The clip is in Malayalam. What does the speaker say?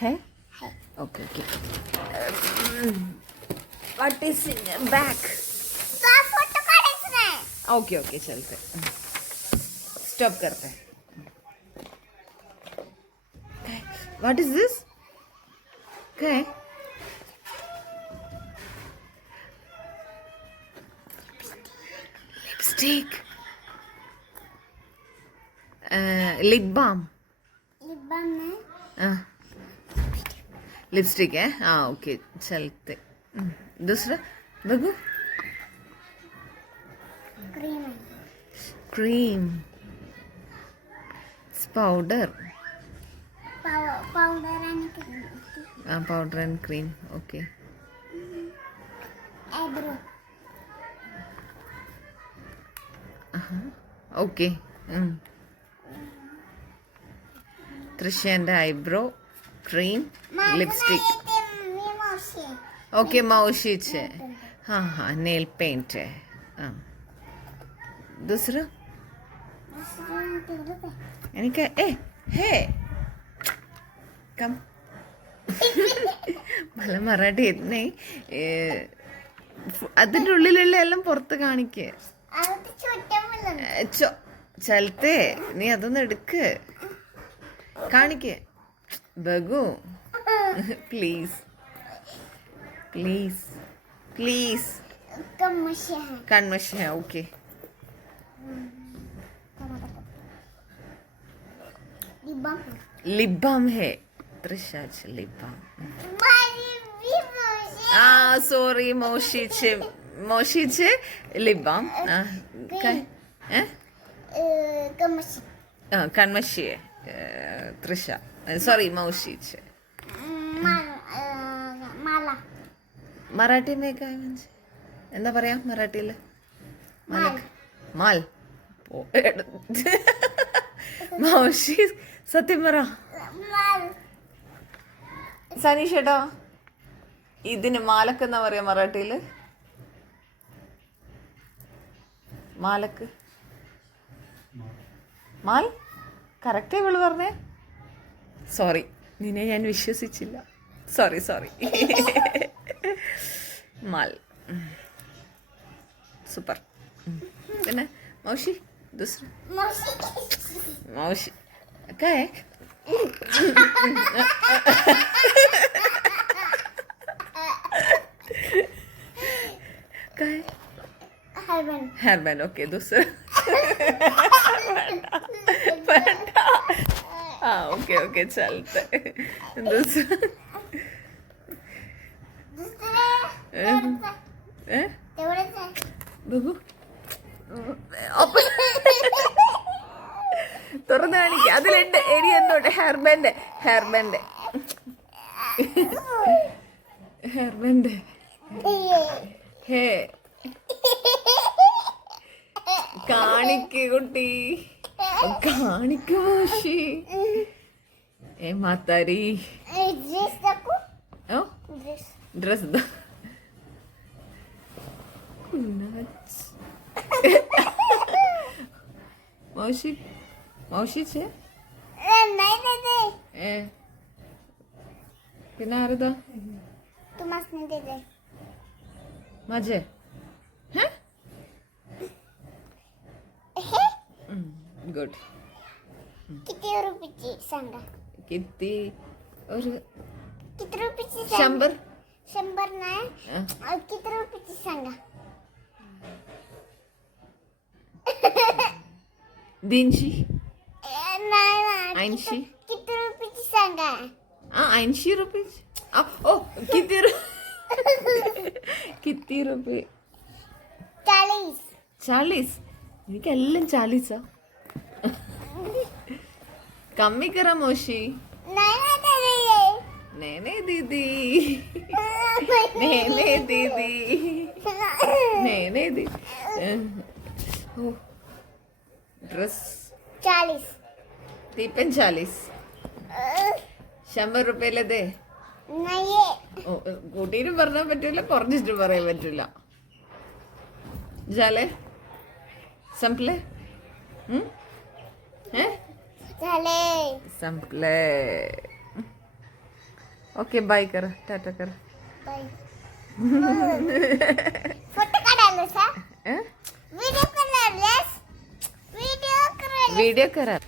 है okay okay what is in back okay okay चलते स्टॉप करते हैं what is this okay lipstick lip balm lipstick है हाँ ओके चलते दूसरा बगू cream powder powder and cream okay okay തൃശ്ശേൻ്റെ ഐബ്രോ क्रीम लिपस्टिक ओके मौशी हाँ हाँ नेल पेंट है हाँ दूसरा എനിക്ക് ഹേ കം മല മറാഠി എന്നെ അതിൻ്റെ ഉള്ളിലുള്ള എല്ലാം പുറത്ത് കാണിക്കേ ചലത്തേ നീ അതൊന്ന് എടുക്ക് കാണിക്കേ ബഗു പ്ലീസ് പ്ലീസ് പ്ലീസ് കൺമഷ ഓക്കെ लिप बाम है त्रिशाच लिप बाम सॉरी मौशीचे लिप बाम कन्मशी त्रिश सॉरी मौशीचे മറാഠി മേക്കാ എന്താ പറയാ മറാഠിയിൽ മാൽ മൗഷി സത്യം പറ സനീഷേട്ടാ ഇതിന് മാലക്ക് എന്നാ പറയാ മറാഠിയിൽ മാലക്ക് മാൽ കറക്റ്റ് ഇവള് പറഞ്ഞേ സോറി നിന്നെ ഞാൻ വിശ്വസിച്ചില്ല സോറി മാൽ സൂപ്പർ പിന്നെ മൗഷി दूसरा मौसी क्या है क्या है हेयरबैंड ओके दूसरा हाँ ओके ओके चलते दूसरा बबू തുറന്ന് കാണിക്കുക അതിലുണ്ട് എരി എന്തോട്ടെ ഹെയർബാൻഡ് ഹേ കാണിക്ക് കുട്ടി കാണിക്ക് മോശി മാതാരി ഡ്രസ് मौशी छे പിന്നെ ആരതാ माझे गुड किती रुपयाची सांगा किती ഒരു किती रुपयाची 100 नाही किती रुपयाची सांगा 200 नाही 80 किती रुपयाची सांगा 80 रुपये ओ किती रुपये 40 എനിക്കെല്ലാം 40 कमी करा मौशी नेने दीदी ड्रेस 40 ती पण 40 100 रुपये दे കൂട്ടിയിട്ട് പറഞ്ഞാൽ പറ്റൂല കുറഞ്ഞിട്ട് പറയാൻ പറ്റൂല ജാലേ സംപ്ലേ झाले. संपलंय. ओके बाय कर, टाटा कर. बाय. फोटो काढायलास हा? अं? व्हिडिओ करायलास? व्हिडिओ करायलास? व्हिडिओ करा.